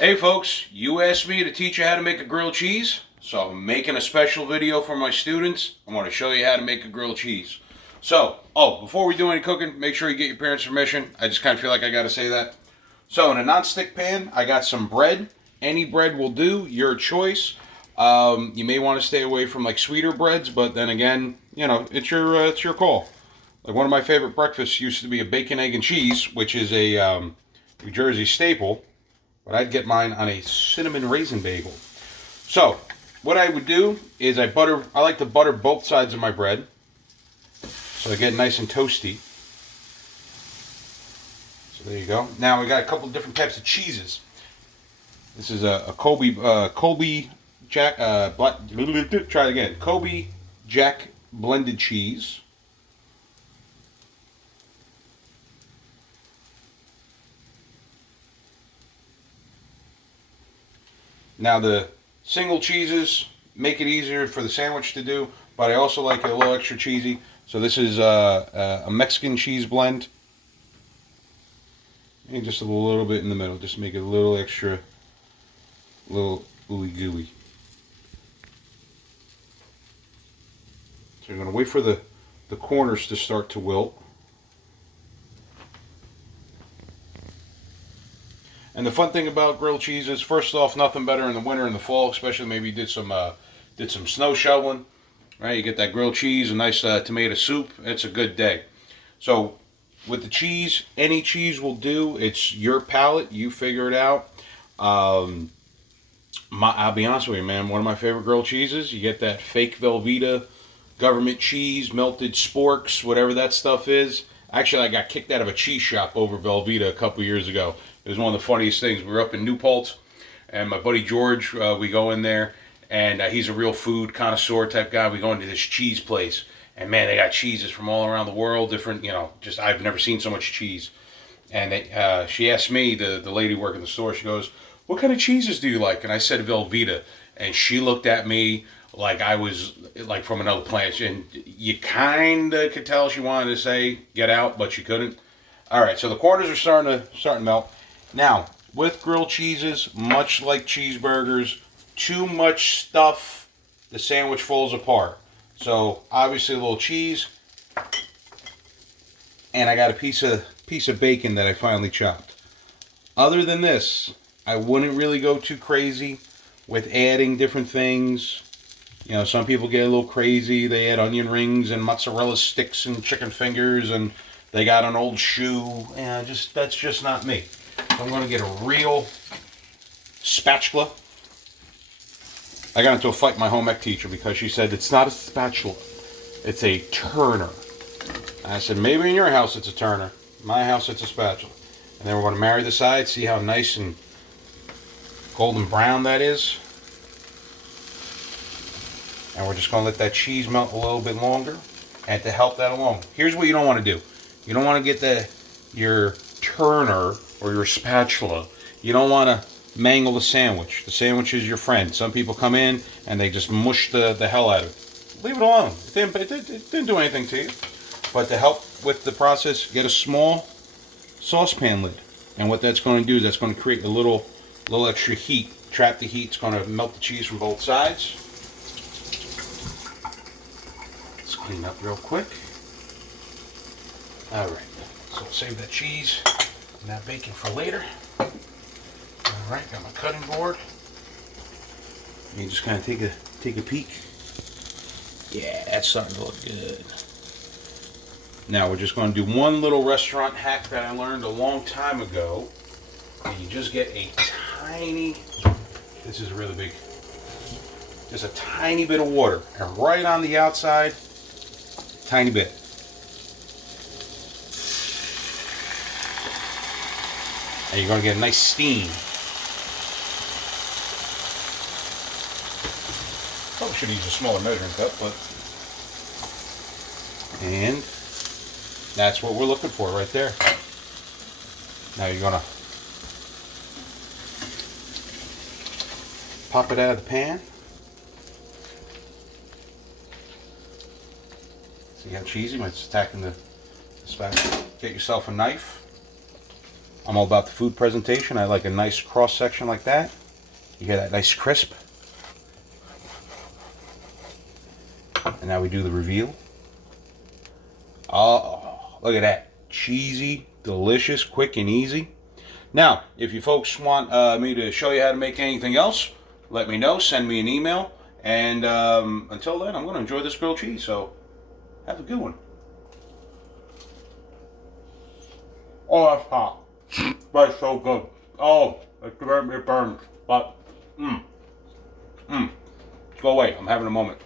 Hey folks, you asked me to teach you how to make a grilled cheese, so I'm making a special video for my students. I want to show you how to make a grilled cheese. Before we do any cooking, make sure you get your parents' permission. I just kind of feel like I got to say that. So in a non-stick pan, I got some bread. Any bread will do, your choice. You may want to stay away from like sweeter breads, but then again, it's your call. Like one of my favorite breakfasts used to be a bacon, egg, and cheese, which is a New Jersey staple. But I'd get mine on a cinnamon raisin bagel. So, what I would do is I like to butter both sides of my bread. So they get nice and toasty. So there you go. Now we got a couple of different types of cheeses. This is a Colby Jack, try it again. Colby Jack blended cheese. Now the single cheeses make it easier for the sandwich to do, but I also like it a little extra cheesy. So this is a Mexican cheese blend. And just a little bit in the middle, just make it a little extra, little ooey gooey. So you're going to wait for the corners to start to wilt. And the fun thing about grilled cheese is, first off, nothing better in the winter and the fall, especially maybe you did some snow shoveling, right? You get that grilled cheese, a nice tomato soup. It's a good day. So with the cheese, any cheese will do. It's your palate. You figure it out. I'll be honest with you, man. One of my favorite grilled cheeses. You get that fake Velveeta government cheese, melted sporks, whatever that stuff is. Actually, I got kicked out of a cheese shop over Velveeta a couple years ago. It was one of the funniest things. We were up in New Paltz, and my buddy George, we go in there, and he's a real food connoisseur type guy. We go into this cheese place, and man, they got cheeses from all around the world, different, just I've never seen so much cheese. And she asked me, the lady working the store, she goes, "What kind of cheeses do you like?" And I said Velveeta, and she looked at me like I was like from another planet, and you kind of could tell she wanted to say get out, but she couldn't. All right, so the corners are starting to melt. Now, with grilled cheeses, much like cheeseburgers, too much stuff, the sandwich falls apart. So obviously a little cheese, and I got a piece of bacon that I finally chopped. Other than this, I wouldn't really go too crazy with adding different things. Some people get a little crazy. They add onion rings and mozzarella sticks and chicken fingers, and they got an old shoe. That's just not me. So I'm going to get a real spatula. I got into a fight with my home ec teacher because she said it's not a spatula, it's a turner. And I said, maybe in your house it's a turner. In my house it's a spatula. And then we're going to marry the sides, see how nice and golden brown that is. And we're just going to let that cheese melt a little bit longer. And to help that along, here's what you don't want to do. You don't want to get your turner or your spatula. You don't want to mangle the sandwich. The sandwich is your friend. Some people come in and they just mush the hell out of it. Leave it alone. It didn't do anything to you. But to help with the process, get a small saucepan lid. And what that's going to do is that's going to create a little extra heat. Trap the heat. It's going to melt the cheese from both sides. Let's clean up real quick. All right. So I'll save that cheese and that bacon for later. All right, got my cutting board. You just kind of take a peek. Yeah, that's starting to look good. Now we're just going to do one little restaurant hack that I learned a long time ago. And you just get a tiny, this is really big, just a tiny bit of water. And right on the outside, tiny bit. And you're going to get a nice steam. Probably should use a smaller measuring cup, but... And that's what we're looking for right there. Now you're going to pop it out of the pan. See how cheesy when it's attacking the spatula? Get yourself a knife. I'm all about the food presentation. I like a nice cross section like that. You get that nice crisp. And now we do the reveal. Oh, look at that. Cheesy, delicious, quick and easy. Now, if you folks want me to show you how to make anything else, let me know. Send me an email. And until then, I'm going to enjoy this grilled cheese. So, have a good one. Oh, that's hot. That's so good. Oh, it burns. But, Go away. I'm having a moment.